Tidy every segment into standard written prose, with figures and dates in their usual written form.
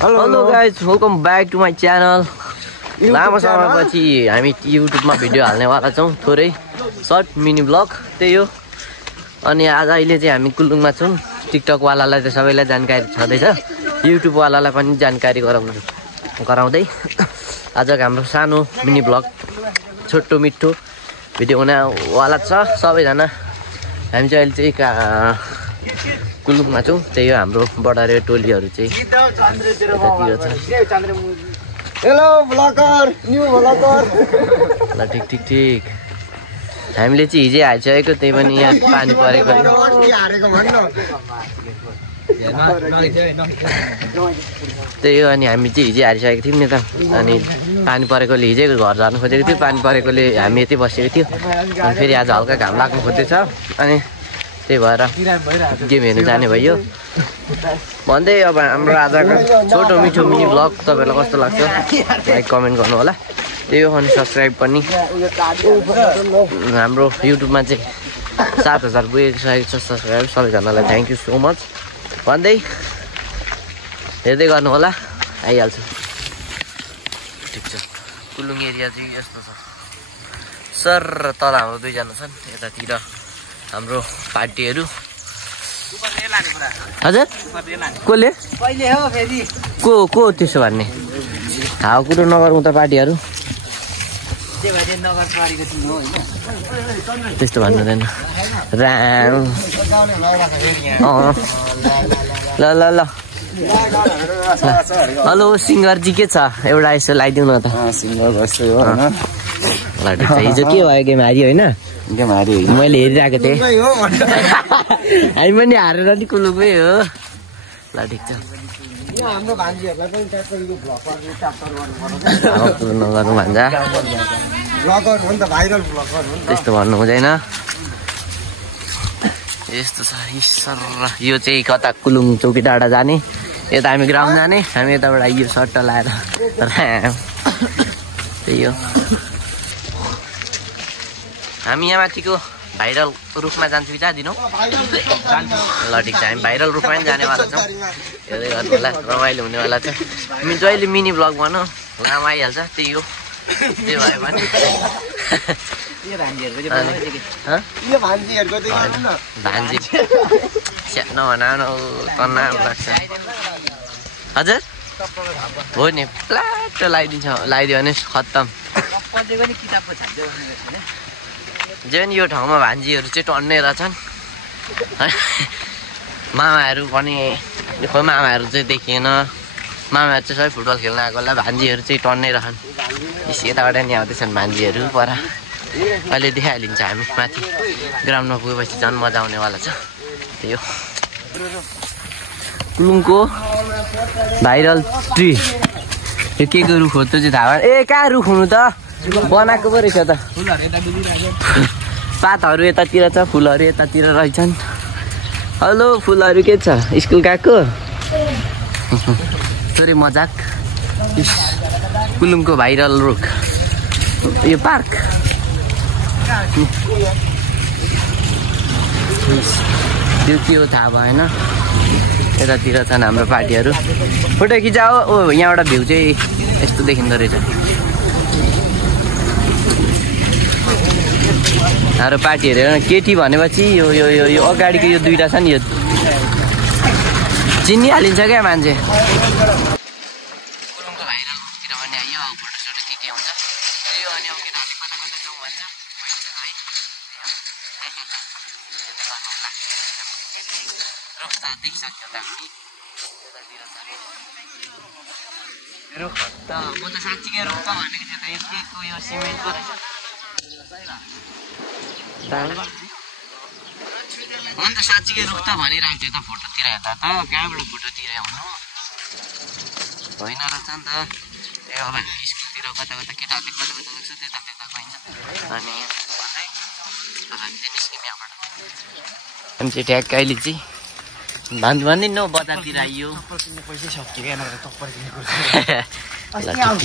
Hello guys, welcome back to my channel. लामो समयपछि हामी युट्युबमा भिडियो हाल्नेवाला छौँ, थोरै सर्ट मिनी ब्लग त्यही हो। अनि आज अहिले चाहिँ हामी कुलुङमा छौँ। टिकटक वालालाई त सबैलाई जानकारी छँदैछ, युट्युब वालालाई पनि जानकारी गराउँदै आजको हाम्रो सानो मिनी ब्लग छोटो मिठो भिडियो हुनेवाला छ। सबैजना हामी चाहिँ अहिले चाहिँ कुलुङमा छौँ, त्यही हो हाम्रो बडारे टोलीहरू चाहिँ यतातिर छ। Hello bagger, new bagger. ल ठिक हामीले चाहिँ हिजै हालिसकेको, त्यही पनि यहाँ पानी परेको त्यही हो। अनि हामी चाहिँ हिजै हालिसकेको थियौँ नि त, अनि पानी परेकोले हिजै घर जानु खोजेको थियो, पानी परेकोले हामी यतै बसेको थियो। अनि फेरि आज हल्का घाम लाग्नु खोज्दैछ, अनि त्यही भएर गेम हेर्नु जाने भयो भन्दै। अब हाम्रो आजको छोटो मिठो मिनी ब्लग तपाईँलाई कस्तो लाग्छ लाइक कमेन्ट गर्नु होला, त्यही हो। अनि सब्सक्राइब पनि हाम्रो युट्युबमा चाहिँ 7000 पुगिसकेको छ सब्सक्राइब। सबैजनालाई थ्याङ्क यू सो मच भन्दै हेर्दै गर्नु होला, आइहाल्छु। ठिक छ, कुलुङ एरिया चाहिँ यस्तो छ। सर तल हाम्रो दुईजना छन्, यतातिर हाम्रो पार्टीहरू। हजुर कसले को त्यसो भन्ने हावा कुरो नगरौँ त पार्टीहरू, त्यस्तो भन्नु हुँदैन। राम ल ल ल हेलो सिङ्गरजी के छ, एउटा यसो लगाइदिउँ न त। ल ठिक छ, हिजो के भयो गेम हारी होइन, मैले हेरिरहेको थिएँ। हामी पनि हारेर नि कुलुङमै हो। ल ठिक छ, नगर्नु भन्छ, त्यस्तो भन्नु हुँदैन। यस्तो छ ईश्वर। यो चाहिँ कता कुलुङ चौकी डाँडा जाने, यता हामी ग्राउन्ड जाने, हामी यताबाट यो सट्ट लाएर त्यही हो। हामी यहाँ माथिको भाइरल रुखमा जान्छौँ, जाँदिनौँ। ल ठिक छ, हामी भाइरल रुखमा पनि जानेवाला छौँ, हेर्दै गर्नु होला, रमाइलो हुनेवाला छ। जहिले मिनी ब्लग बनाऊ लामो आइहाल्छ, त्यही हो। त्यो भयो भने भान्जी नभन तनाव लाग्छ। हजुर हो नि, प्लाट लगाइदियो भने खत्तम। जेन यो ठाउँमा भान्जीहरू चाहिँ टन्नै रहेछन्। मामाहरू पनि मामाहरू चाहिँ देखिएन, मामाहरू चाहिँ सबै फुटबल खेल्न आएकोलाई, भान्जीहरू चाहिँ टन्नै रहन्। यताबाट नि आउँदैछन् भान्जीहरू पर। अहिले देखाइहालिन्छ हामी माथि ग्राउन्डमा पुगेपछि झन् मजा आउनेवाला छ, त्यही हो। कुलुङको भाइरल ट्री यो के को रुख हो त्यो चाहिँ थाहा भएन। ए कहाँ रुख हुनु त, बनाएको पो रहेछ त। पातहरू यतातिर छ, फुलहरू यतातिर रहेछन्। हेलो फुलहरू के छ, स्कुल गएको थोरै मजाक। कुलुङको भाइरल रुख यो पार्क त्यो के हो थाहा भएन। यतातिर छन् हाम्रो पार्टीहरू, फोटो खिचाओ। ओ यहाँबाट भ्यू चाहिँ यस्तो देखिँदो रहेछ। हाम्रो पार्टीहरू केटी भनेपछि यो यो यो यो अगाडिको यो दुईवटा छ नि, यो चिनिहालिन्छ क्या मान्छे। कुलुङको भाइरल किनभने यो फोटोसोटो के हुन्छ यो, अनि अब केटाहरूले कता कता जाउँ भन्छ है। रुख देखिसक्यो त, रुख त म त साँच्चीकै रुख त भनेको थिएँ त, यो के को यो सिमेन्टको रहेछ। अन्त साँच्चीकै रुख त भनिरहेको थियो त फोटोतिर हेर्दा त, कहाँबाट फोटोतिर आउनु होइन रहेछ नि त। त्यही अब स्कुलतिर कता कता केटाहरूले कता कता लाग्छ त्यता गइन्छ। अनि भन्दै हामी चाहिँ निस्क्यौँ यहाँबाट। हामी चाहिँ ट्याक्क अहिले चाहिँ भन्दिनँ बजारतिर आइयो।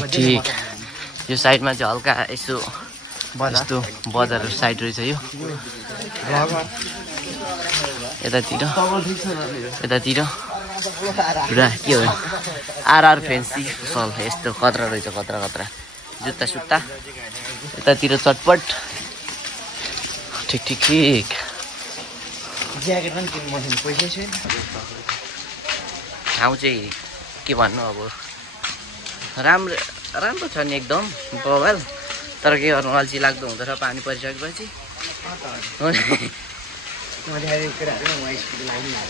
ठिक यो साइडमा चाहिँ हल्का यसो यस्तो बजार साइड रहेछ यो। यतातिर पुरा के हो आरआर फेन्सी सल यस्तो खतरा रहेछ खतरा जुत्ता सुत्ता यतातिर चटपट ठिक ज्याकेट पनि किन्नु मन पैसा छैन ठाउँ चाहिँ के भन्नु अब राम्रो छ नि एकदम बवाल तर के गर्नु अल्छी लाग्दो हुँदो रहेछ पानी परिसकेपछि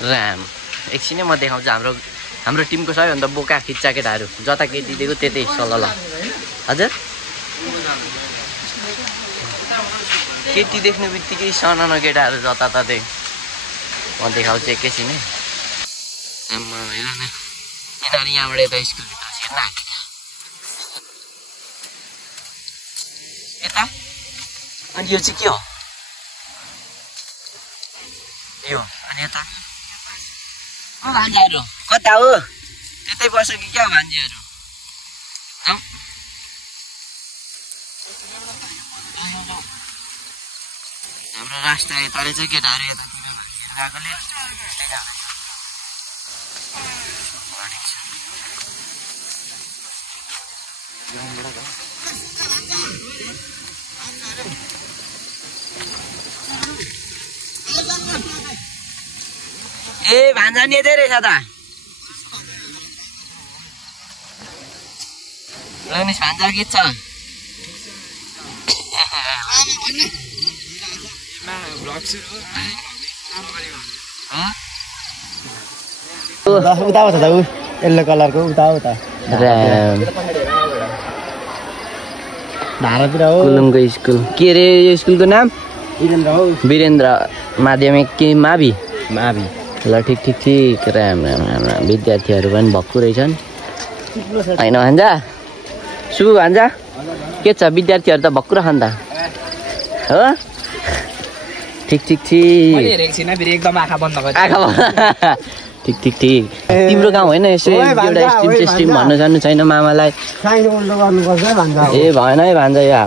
राम एकछिनै म देखाउँछु हाम्रो टिमको सबैभन्दा बोका खिच्चा केटाहरू जता केटी दिएको त्यतै सल्ल ल हजुर केटी देख्ने बित्तिकै सानो केटाहरू जताततै म देखाउँछु एकैछिनै आम्मा हेर न यिनीहरू यहाँबाट यता स्कुलभित्र छिर्न आँटेका यता अनि यो चाहिँ के हो यो अनि यता भान्जाहरू कता हो त्यतै बस्छ कि क्या हो भान्जीहरू हाम्रो रास्ता यता रहेछ केटाहरू यतातिर भान्जीहरू गएकोले ए भान्जा नि यतै रहेछ त रमेश भान्जा के छ उता छ त ऊ येल्लो कलरको उता धारातिर हो कुलुङको स्कुल के रे यो स्कुलको नाम वीरेन्द्र माध्यमिक कि मावि ल ठिक राम विद्यार्थीहरू पनि भक्कु रहेछन् होइन भान्जा सुबु भान्जा के छ विद्यार्थीहरू त भक्कु रहन् त हो ठिक ठिक तिम्रो गाउँ होइन यसो एउटा स्ट्रिम भन्नु जान्नु छैन मामालाई ए भएन है भान्जा यो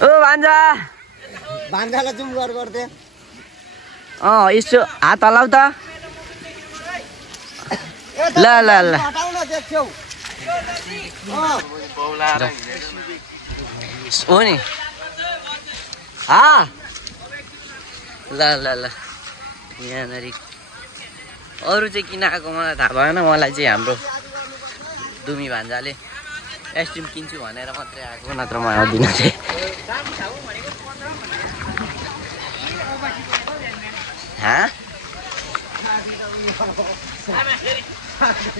ओ भान्जालाई जुम गर्दै यसो हात हलाउ त ल हो नि ल यहाँनिर अरू चाहिँ किन आएको मलाई थाहा भएन मलाई चाहिँ हाम्रो दुमी भान्जाले आइसक्रिम किन्छु भनेर मात्रै आएको नत्र म आउँदिनँ चाहिँ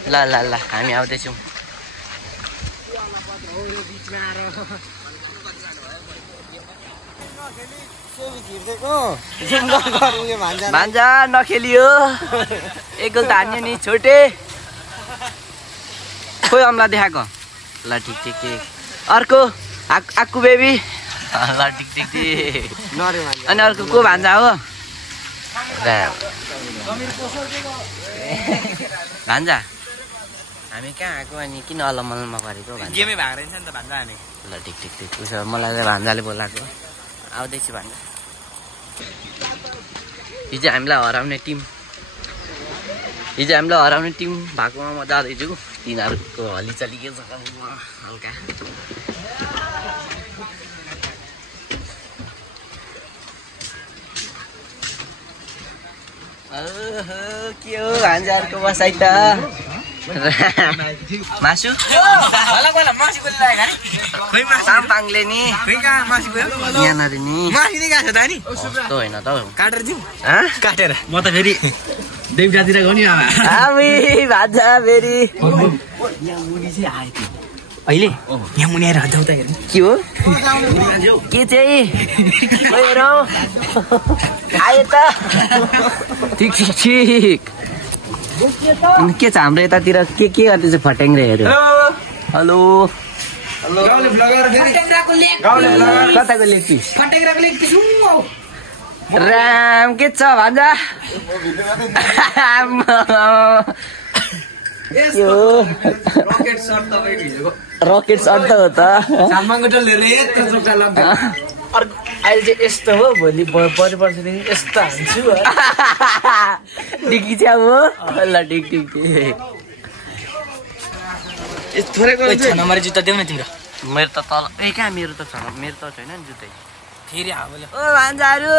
ल हामी आउँदैछौँ भान्जा नखेलियो एक गोल त हान्यो नि छोटे खोइ अम्ला देखाएको ल ठिक अर्को आक्कु बेबी ल ठिक अनि अर्को को भान्जा हो भान्जा हामी कहाँ आएको अनि किन अलमलमा गरेको गेमै भएको रहेछ नि त भान्जा हामी ल ठिक उसो मलाई भान्जाले बोलाएको आउँदैछु भान्जा हिजो हामीलाई हराउने टिम भएकोमा म जाँदैछु तिनीहरूको हलीचली के छ हल्का के हो भान्जाहरूको बसाइ त मासु साम्पाङले नि यहाँनिर नि कस्तो होइन त काटेर म त फेरि देवटातिर गयो नि हामी भान्जा फेरि अहिले यहाँ मुनि आएर जाउँ त हेर्नु के हो के चाहिँ आयो त ठिक के छ हाम्रो यतातिर के गर्दैछ फट्याङ्ग्रेहरू हेलो कताको लेग पिस राम के छ भान्जा रकेट सर्ट त हो त अहिले चाहिँ यस्तो हो भोलि पर्सिदेखि यस्तो हान्छु डिकी च्याउ हो ल डिक डिक थोरैको 6 नम्बरको जुत्ता देऊ न तिम्रो मेरो त तल ए कहाँ मेरो त छैन नि जुत्तै फेरि हावले ओ भान्जाहरू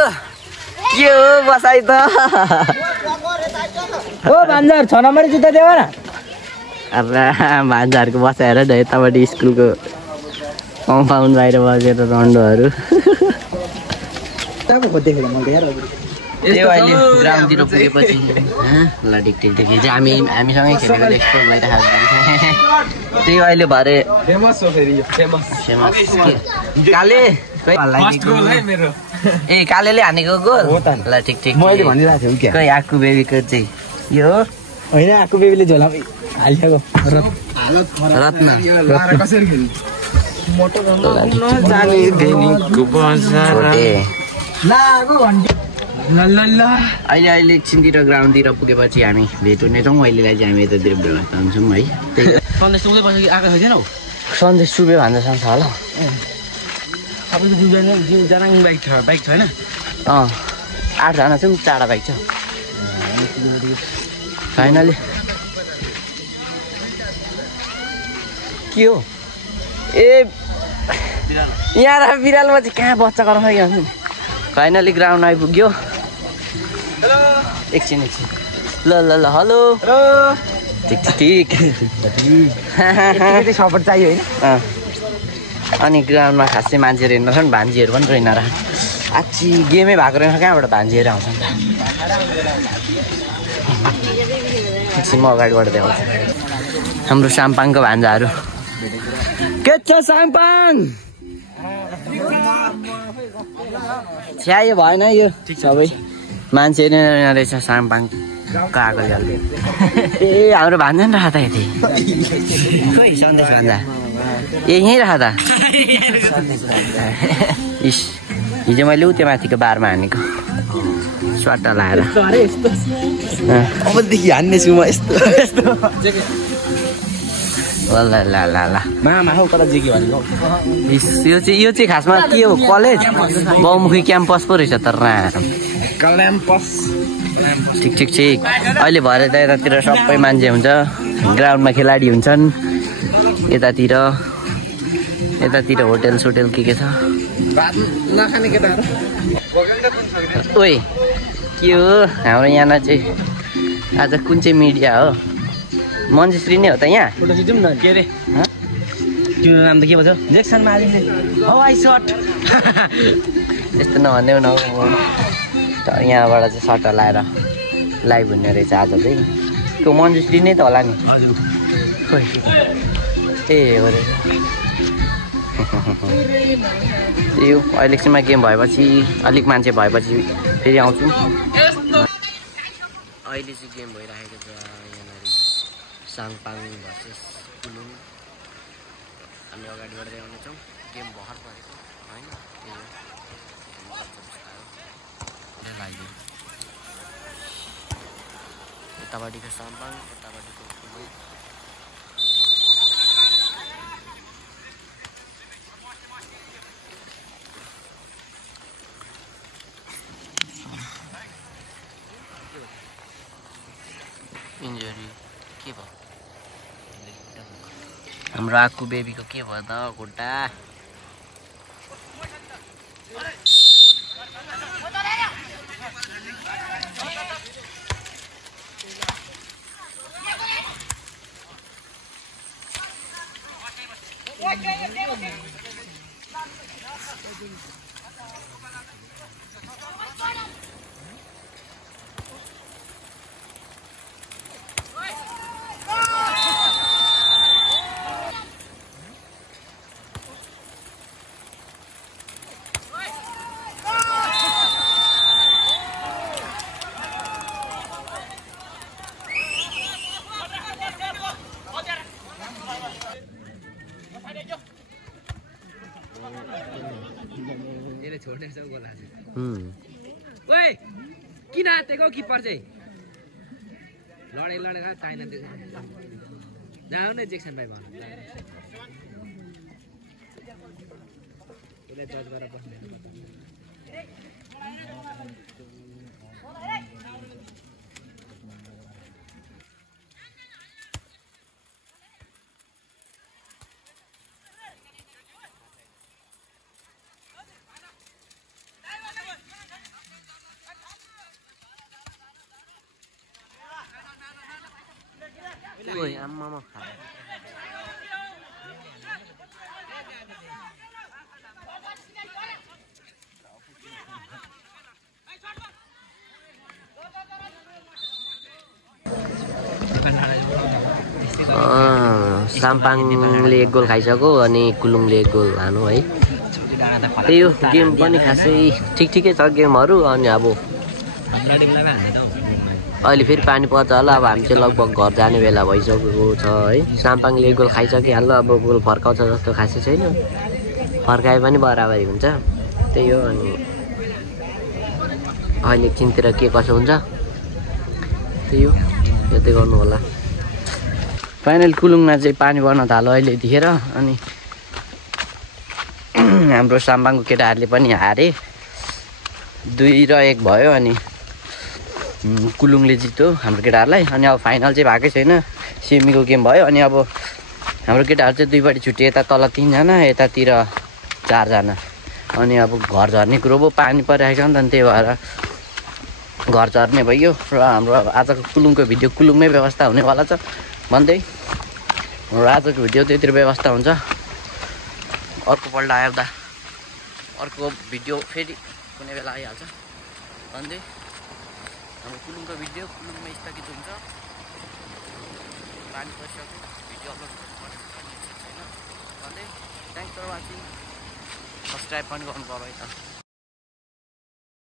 के हो बसाइ त ओ भान्जार 6 नम्बरको जुत्ता देऊ न अरे भान्जाहरूको बसाएर न यतापट्टि स्कुलको कम्पाउन्ड बाहिर बसेर रन्डोहरू त्यो अहिले ग्राउन्डतिर पुगेपछि ल ढिक ढिक देखि चाहिँ हामीसँगै खेलेको एक्सपोर्ट भइरहेको त्यही अहिले भरे फेमस हो फेरि फेमस काले ए कालेले हानेको गोल ल ठिक ठिक मैले भनिरहेको थिएँ क्या खै आक्कु बेबीको चाहिँ यो हो होइन आक्कु बेबीले झोलामा हालिसक्यो रत्न कसरी खेल्नु अहिले एकछिनतिर ग्राउन्डतिर पुगेपछि हामी भेट हुनेछौँ अहिलेलाई चाहिँ हामी यतातिर व्यवस्था हुन्छौँ है सन्देश उसले पछि आएको छैन हौ सन्देश चुबे भन्दैछ होला सबैको दुईजना बाइक छ होइन 8जना चाहिँ टाढा बाइक छ फाइनली के हो ए यहाँ बिरालोमा चाहिँ कहाँ बच्चा गराउँछ फाइनली ग्राउन्ड आइपुग्यो एकछिन ल ल ल हेलो ठिक ठिक सपोर्ट चाहियो होइन अनि ग्राउन्डमा खासै मान्छेहरू हिँड्न छन् भान्जीहरू पनि रहेन र आच्छी गेमै भएको रहेछ कहाँबाट भान्जीहरू आउँछ नि त एकछिन म अगाडिबाट देखाउँछु हाम्रो साम्पाङको भान्जाहरू के छ साम्पाङ छ्यायो भएन यो सबै मान्छे नै रहेछ साम्पाङ गएको जल्दी ए हाम्रो भान्जा नि राख त यति खोइ सन्देश भान्जा ए यहीँ राख त इस हिजो मैले उ त्यो माथिको बारमा हानेको स्वाटा लाएर अबदेखि हान्नेछु म यस्तो ल ल ल ल मामा हौ कता जिग्यो भनेको यो चाहिँ खासमा के हो कलेज बहुमुखी क्याम्पस पो रहेछ तर क्याम्पस ठिक ठिक ठिक अहिले भरे त यतातिर सबै मान्छे हुन्छ ग्राउन्डमा खेलाडी हुन्छन् यतातिर होटेल सोटेल के छ नखाने केटाहरू ओइ के हो हाम्रो यहाँ चाहिँ आज कुन चाहिँ मिडिया हो मञ्जुश्री नै हो त यहाँ फोटो खिचौँ न के अरे तिम्रो नाम त के भन्छ जेक्सन मालिकले हो आई सर्ट यस्तो नभन्दै न यहाँबाट चाहिँ सर्ट लाएर लाइभ हुने रहेछ आज चाहिँ त्यो मञ्जुश्री नै त होला नि खोइ ए हो रहेछ यो अहिले एकछिनमा गेम भएपछि अलिक मान्छे भएपछि फेरि आउँछु अहिले चाहिँ गेम भइरहेको छ यहाँनिर साङपाङ भर्सेस कुलुङ हामी अगाडि बढ्दै आउनेछौँ गेम भर्खर परेको होइन लाग्यो यतापट्टिको साङपाङ यतापट्टिको कुलुङ इन्जरी के भयो हाम्रो आक्कु बेबीको के भयो त खुट्टा ओए किन आतेको किपर चाहिँ लडेर चाहिन जाऊ न जेक्सन भाइ भन्नु त्यसलाई जज गरेर बस्ने ओइ आम्मामा खा साम्पाङले 1 गोल खाइसक्यो अनि कुलुङले 1 गोल हानु है त्यही हो गेम पनि खासै ठिकै छ गेमहरू अनि अब अहिले फेरि पानी पर्छ होला अब हामी चाहिँ लगभग घर जाने बेला भइसकेको छ है साम्पाङले 1 गोल खाइसकिहाल्यो अब गोल फर्काउँछ जस्तो खासै छैन फर्काए पनि बराबरी हुन्छ त्यही हो अनि अहिले एकछिनतिर के कसो हुन्छ त्यही हो यतै गर्नु होला फाइनल कुलुङमा चाहिँ पानी पर्न थाल्यो अहिले देखेर अनि हाम्रो साम्पाङको केटाहरूले पनि हारे 2-1 भयो अनि कुलुङले जित्यो हाम्रो केटाहरूलाई अनि अब फाइनल चाहिँ भएकै छैन सेमीको गेम भयो अनि अब हाम्रो केटाहरू चाहिँ दुईपट्टि छुट्यो यता तल 3 जना यतातिर 4 जना अनि अब घर झर्ने कुरो पो पानी परिरहेको छ नि त त्यही भएर घर झर्ने भयो र हाम्रो आजको कुलुङको भिडियो कुलुङमै व्यवस्था हुनेवाला छ भन्दै हाम्रो आजको भिडियो त्यतिर व्यवस्था हुन्छ अर्कोपल्ट आउँदा अर्को भिडियो फेरि कुनै बेला आइहाल्छ भन्दै हाम्रो कुलुङको भिडियो कुलुङमै स्थगित हुन्छ पानी परिसक्यो भिडियो अपलोड गर्नुपर्ने छैन भन्दै थ्याङ्क्स फर वाचिङ सब्सक्राइब पनि गर्नु पर्यो है त